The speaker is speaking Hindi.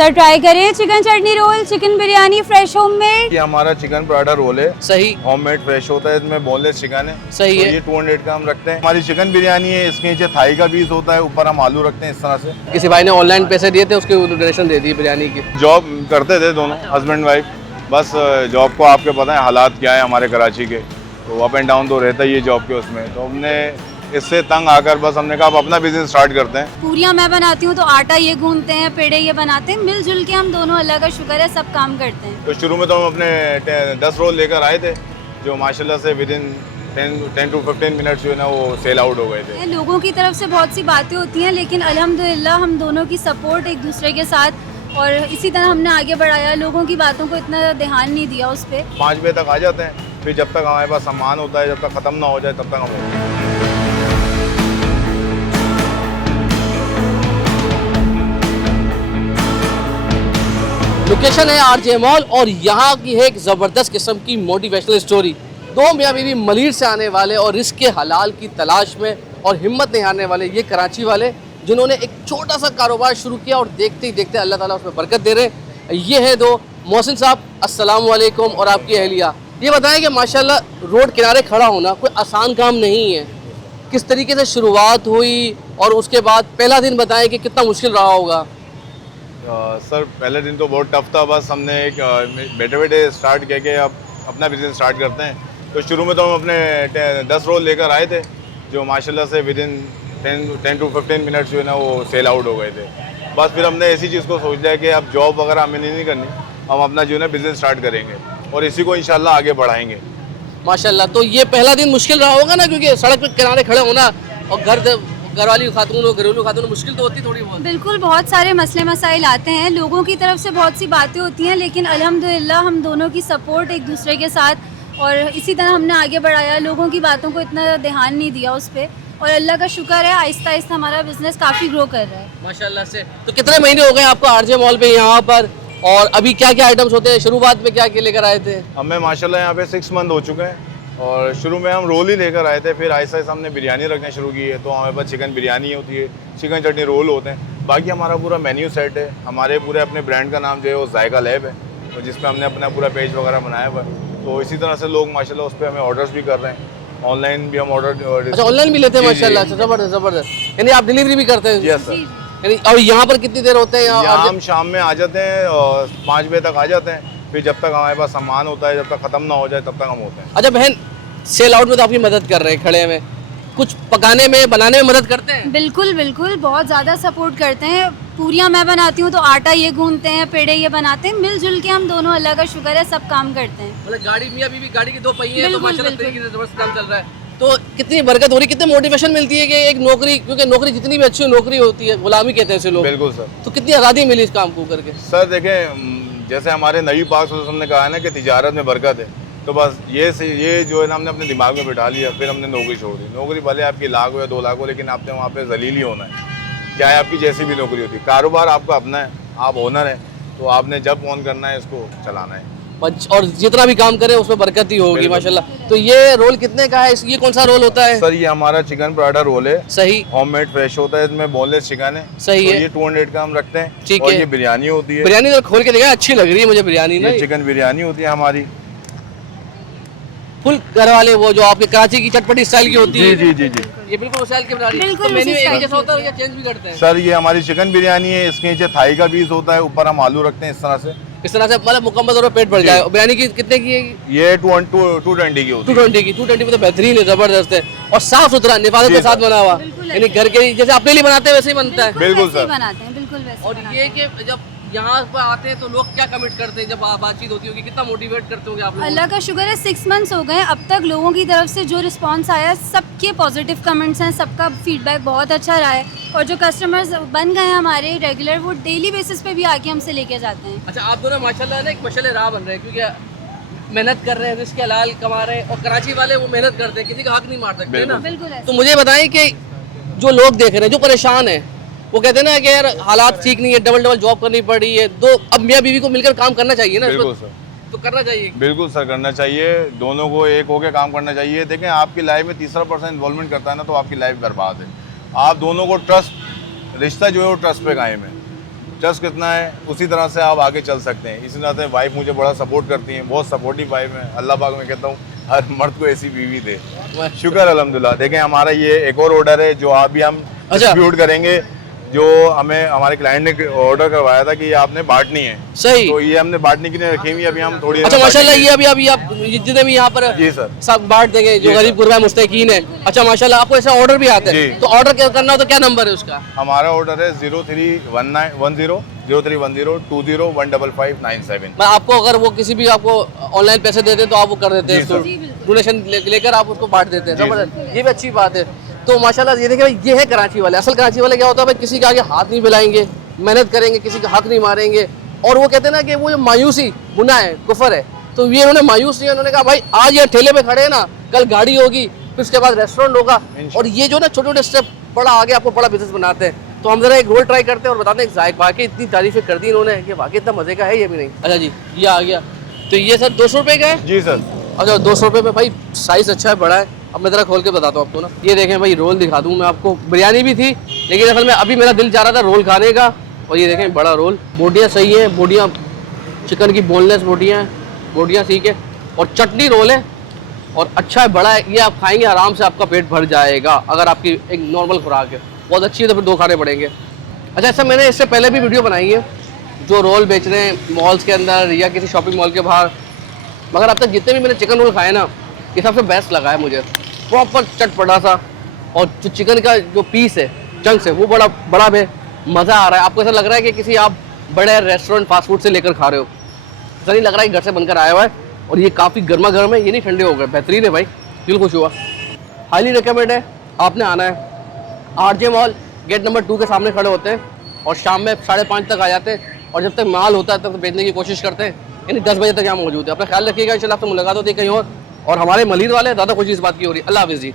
सर ट्राई करें chicken chutney roll, chicken biryani fresh homemade. ये हमारा चिकन पराठा रोल है, सही होममेड फ्रेश होता है, इसमें बोनलेस चिकन है। सही तो है। ये 200 का हम रखते हैं। हमारी चिकन बिरयानी है, इसके नीचे थाई का पीस होता है, ऊपर हम आलू रखते हैं इस तरह से। किसी भाई ने ऑनलाइन पैसे दिए थे, उसकी डोनेशन दे दी बिरयानी की। जॉब करते थे दोनों हस्बैंड वाइफ, बस जॉब को आपके पता है हालात क्या है हमारे कराची के, तो अप एंड डाउन तो रहता ही है जॉब के उसमें। तो हमने इससे तंग आकर बस हमने कहा अब अपना बिजनेस स्टार्ट करते हैं। पूरियाँ मैं बनाती हूँ तो आटा ये गूंथते हैं, पेड़े ये बनाते हैं, मिलजुल के हम दोनों, अल्लाह का शुक्र है, सब काम करते हैं। तो शुरू में तो हम अपने 10 रोल लेकर आए थे, जो माशाल्लाह से विद इन 10 to 15 मिनट्स जो है ना वो सेल आउट हो गए थे। लोगों की तरफ से बहुत सी बातें होती हैं, लेकिन अल्हम्दुलिल्लाह हम दोनों की सपोर्ट एक दूसरे के साथ, और इसी तरह हमने आगे बढ़ाया। लोगों की बातों को इतना ध्यान नहीं दिया उस पर। 5 बजे तक आ जाते हैं, फिर जब तक हमारे पास सामान होता है, जब तक ख़त्म ना हो जाए तब तक हम होते हैं। लोकेशन है आरजे मॉल और यहाँ की है एक ज़बरदस्त किस्म की मोटिवेशनल स्टोरी। दो मियाँ बीवी मलीर से आने वाले और रिस्क के हलाल की तलाश में और हिम्मत नहीं हारने वाले ये कराची वाले, जिन्होंने एक छोटा सा कारोबार शुरू किया और देखते ही देखते अल्लाह ताला उसमें बरकत दे रहे। ये है दो मोहसिन साहब, अस्सलाम वालेकुम, और आपकी अहलिया। ये बताएं कि माशाल्लाह रोड किनारे खड़ा होना कोई आसान काम नहीं है, किस तरीके से शुरुआत हुई और उसके बाद पहला दिन बताएं कि कितना मुश्किल रहा होगा। सर पहले दिन तो बहुत टफ था, बस हमने एक बैठे बैठे स्टार्ट किया कि अब अपना बिजनेस स्टार्ट करते हैं। तो शुरू में तो हम अपने 10 रोल लेकर आए थे, जो माशाल्लाह से विद इन 10 to 15 मिनट्स जो है ना वो सेल आउट हो गए थे। बस फिर हमने ऐसी चीज़ को सोच लिया कि अब जॉब वगैरह हमें नहीं करनी, हम अपना जो है ना बिज़नेस स्टार्ट करेंगे और इसी को इंशाल्लाह आगे बढ़ाएंगे। माशाल्लाह। तो ये पहला दिन मुश्किल रहा होगा ना, क्योंकि सड़क पे किनारे खड़े होना और घर वाली खातून और घरेलू खातून मुश्किल तो होती थोड़ी बहुत। बिल्कुल, बहुत सारे मसले मसाइल आते हैं, लोगों की तरफ से बहुत सी बातें होती हैं, लेकिन अल्हम्दुलिल्लाह हम दोनों की सपोर्ट एक दूसरे के साथ, और इसी तरह हमने आगे बढ़ाया। लोगों की बातों को इतना ध्यान नहीं दिया उस पर, और अल्लाह का शुक्र है आहिस्ता आहिस्ता हमारा बिजनेस काफ़ी ग्रो कर रहा है माशाल्लाह से। तो कितने महीने हो गए आपको आरजे मॉल पे यहाँ पर, और अभी क्या क्या आइटम्स होते हैं? शुरुआत में क्या क्या लेकर आए थे? हमें माशाल्लाह यहाँ पे 6 मंथ हो चुके हैं, और शुरू में हम रोल ही लेकर आए थे, फिर आहिस्ता आहिस्ता हमने बिरयानी रखना शुरू की है। तो हमारे पास चिकन बिरयानी होती है, चिकन चटनी रोल होते हैं, बाकी हमारा पूरा मेन्यू सेट है। हमारे पूरे अपने ब्रांड का नाम जो है वो जायका लैब है, तो जिसमें हमने अपना पूरा पेज वगैरह बनाया हुआ है। तो इसी तरह से लोग माशाल्लाह उस पर हमें ऑर्डर्स भी कर रहे हैं, ऑनलाइन भी हम ऑर्डर। अच्छा, ऑनलाइन भी लेते हैं माशाल्लाह। अच्छा, जबरदस्त जबरदस्त। यानी आप डिलीवरी भी करते हैं? Yes sir. यानी और यहाँ पर कितनी देर होते हैं? यहाँ हम शाम में आ जाते हैं और 5 बजे तक आ जाते हैं, फिर जब तक हमारे पास सामान होता है, जब तक ख़त्म ना हो जाए तब तक हम होते हैं। अच्छा बहन, सेल आउट में तो आपकी मदद कर रहे हैं, खड़े में कुछ पकाने में बनाने में मदद करते हैं? बिल्कुल बिल्कुल, बहुत ज़्यादा सपोर्ट करते हैं। पूरियाँ मैं बनाती हूँ तो आटा ये गूंथते हैं, पेड़े ये बनाते हैं, मिलजुल के हम दोनों, अल्लाह का शुक्र है, सब काम करते हैं। मतलब गाड़ी मियाँ बीवी गाड़ी के दो पहिए हैं, तो बिल्कुल, माशाल्लाह बिल्कुल। तरीके से जबरदस्त काम चल रहा है। तो कितनी बरकत हो रही, कितनी मोटिवेशन मिलती है कि एक नौकरी, क्योंकि नौकरी जितनी भी अच्छी नौकरी होती है, गुलामी कहते हैं इसे लोग। बिल्कुल सर। तो कितनी आज़ादी मिली इस काम को करके? सर देखें, जैसे हमारे नबी पाक सल्लल्लाहु अलैहि वसल्लम ने कहा है ना कि तिजारत में बरकत है, तो बस ये जो है ना हमने अपने दिमाग में बिठा लिया, फिर हमने नौकरी छोड़ दी। नौकरी भले आपकी 1 लाख हो या 2 लाख हो, लेकिन आपने वहाँ पे जलील ही होना है, चाहे आपकी जैसी भी नौकरी होती है। कारोबार आपका अपना है, आप ओनर हैं, तो आपने जब ऑन करना है इसको चलाना है, और जितना भी काम करें उसमें बरकत ही होगी माशाल्लाह। तो ये रोल कितने का है? ये कौन सा रोल होता है? सर ये हमारा चिकन पराठा रोल है, सही होममेड फ्रेश होता है, इसमें बोनलेस चिकन है। सही तो है। ये 200 का हम रखते हैं। ठीक और है। ये बिरयानी होती है, बिरयानी तो खोल के देखा, अच्छी लग रही है मुझे बिरयानी ना। ये चिकन बिरयानी होती है हमारी, फुल घर वाले वो जो आपके कराची की चटपटी स्टाइल की होती है। जी जी जी जी। ये बिल्कुल उस स्टाइल की बना रही है। बिल्कुल तो मेन्यू उसी एक स्टाइल जैसा की होता है या चेंज भी करते हैं? सर ये हमारी चिकन बिरयानी है, इसके नीचे थाई का पीस होता है, ऊपर हम आलू रखते हैं इस तरह से। इस तरह से मतलब मुकम्मल तौर पर पेट भर जाए। बिरयानी की कितने की है? ये 220 की होती है। 220 की। 220 में तो बेहतरीन है, जबरदस्त है और साफ सुथरा निफाजत के साथ बना हुआ, बिल्कुल यानी घर के जैसे अपने लिए बनाते हैं वैसे ही बनता है। बिल्कुल वैसे ही सर। बनाते हैं, बिल्कुल वैसे और बनाते ये कि जब यहाँ पर आते हैं तो लोग क्या कमेंट करते हैं जब बातचीत होती होगी, कितना मोटिवेट करते होंगे आप हैं। लोग? अल्लाह का शुक्र है 6 मंथ्स हो गए, अब तक लोगों की तरफ से जो रिस्पांस आया, सबके पॉजिटिव कमेंट्स हैं, सबका फीडबैक बहुत अच्छा रहा है, और जो कस्टमर्स बन गए हैं हमारे रेगुलर, वो डेली बेसिस पे भी आके हमसे लेके जाते हैं। अच्छा, आप दोनों माशाल्लाह ना एक मशाले राह बन रहे हैं, क्योंकि मेहनत कर रहे हैं, रिस्क हलाल कमा रहे हैं, और कराची वाले वो मेहनत करते हैं, किसी का हक नहीं मार सकते ना। बिल्कुल ऐसे। तो मुझे बताएं कि जो लोग देख रहे हैं, जो परेशान है, वो कहते हैं ना कि यार हालात ठीक नहीं है, डबल जॉब करनी पड़ रही है, दो अब मियाँ बीवी को मिलकर काम करना चाहिए ना। बिल्कुल सर। तो करना चाहिए। बिल्कुल सर, करना चाहिए, दोनों को एक होकर काम करना चाहिए। देखें आपकी लाइफ में तीसरा पर्सन इन्वॉल्वमेंट करता है ना, तो आपकी लाइफ बर्बाद है। आप दोनों को ट्रस्ट, रिश्ता जो है वो ट्रस्ट पे कायम है। ट्रस्ट कितना है उसी तरह से आप आगे चल सकते हैं। इसी तरह से वाइफ मुझे बड़ा सपोर्ट करती हैं, बहुत सपोर्टिव वाइफ है। अल्लाह पाक मैं कहता हूँ हर मर्द को ऐसी बीवी दे। शुक्र अल्हम्दुलिल्लाह। देखें हमारा ये एक और ऑर्डर है जो अभी हम डिस्ट्रीब्यूट करेंगे, जो हमें हमारे क्लाइंट ने ऑर्डर करवाया था कि ये आपने बांटनी है। सही। तो ये हमने बांटने के लिए रखी हुई, अभी हम थोड़ी अच्छा माशाल्लाह, ये अभी आप जितने भी यहाँ पर जी सर सब बांट देंगे जो गरीब गुरबा मुस्तकीन है। अच्छा माशाल्लाह, आपको ऐसा ऑर्डर भी आता है? तो ऑर्डर करना हो तो क्या नंबर है उसका? हमारा ऑर्डर है 03191005515597। मैं आपको अगर वो किसी भी आपको ऑनलाइन पैसे देते तो आप वो कर देते हैं, जी, डोनेशन लेकर आप उसको बांट देते हैं। जबरदस्त, ये भी अच्छी बात है। तो माशाल्लाह ये देखिए भाई, ये है कराची वाले। असल कराची वाले क्या होता है भाई, किसी के आगे हाथ नहीं फैलाएंगे, मेहनत करेंगे, किसी का हक नहीं मारेंगे। और वो कहते हैं ना कि वो जो मायूसी गुनाह है, कुफर है। तो ये उन्होंने मायूस नहीं, उन्होंने कहा भाई आज ये ठेले पे खड़े हैं ना, कल गाड़ी होगी, फिर उसके बाद रेस्टोरेंट होगा। और ये जो ना छोटे छोटे स्टेप बड़ा आगे आपको बड़ा बिजनेस बनाते हैं। तो हम जरा एक रोल ट्राई करते हैं और बताते हैं जायक वाकई इतनी तारीफें कर दी इन्होंने कि वाकई इतना मजे का है ये भी नहीं। अच्छा जी, ये आ गया। तो ये सर 200 रुपये का है? जी सर। अच्छा 200 रुपये में भाई साइज़ अच्छा है, बड़ा है। अब मैं ज़रा खोल के बताता हूँ आपको ना। ये देखें भाई, रोल दिखा दूँ मैं आपको। बिरयानी भी थी लेकिन असल में अभी मेरा दिल चाह रहा था रोल खाने का। और ये देखें बड़ा रोल, बोटियाँ सही है, बोटियाँ चिकन की बोनलेस बोटियाँ हैं, बोटियाँ ठीक है। और चटनी रोल है और अच्छा है, बड़ा है। ये आप खाएंगे आराम से, आपका पेट भर जाएगा। अगर आपकी एक नॉर्मल खुराक है बहुत अच्छी है तो फिर 2 खाने पड़ेंगे। अच्छा ऐसा मैंने इससे पहले भी वीडियो बनाई है जो रोल बेच रहे हैं मॉल्स के अंदर या किसी शॉपिंग मॉल के बाहर, मगर अब तक जितने भी मैंने चिकन रोल खाए ना, ये सबसे बेस्ट लगा है मुझे। प्रॉपर चटपटा सा, और जो चिकन का जो पीस है, चंक्स है, वो बड़ा बड़ा है, मज़ा आ रहा है। आपको ऐसा लग रहा है कि किसी आप बड़े रेस्टोरेंट फास्ट फूड से लेकर खा रहे हो, ऐसा नहीं लग रहा है कि घर से बनकर आया हुआ है। और ये काफ़ी गर्मा गर्म है, ये नहीं ठंडे हो गए, बेहतरीन है भाई, दिल खुश हुआ। हाईली रिकमेंड है, आपने आना है। RJ मॉल गेट नंबर 2 के सामने खड़े होते हैं और शाम में 5:30 तक आ जाते हैं। और जब तक माल होता है तब तक बेचने की कोशिश करते हैं, यानी 10 बजे तक यहाँ मौजूद है। अपना ख्याल रखिएगा, इंशाल्लाह आपसे मुलाकात होती है कहीं और हमारे मलिर वाले ज़्यादा खुशी इस बात की हो रही है। अल्लाह हाफ़िज़ जी।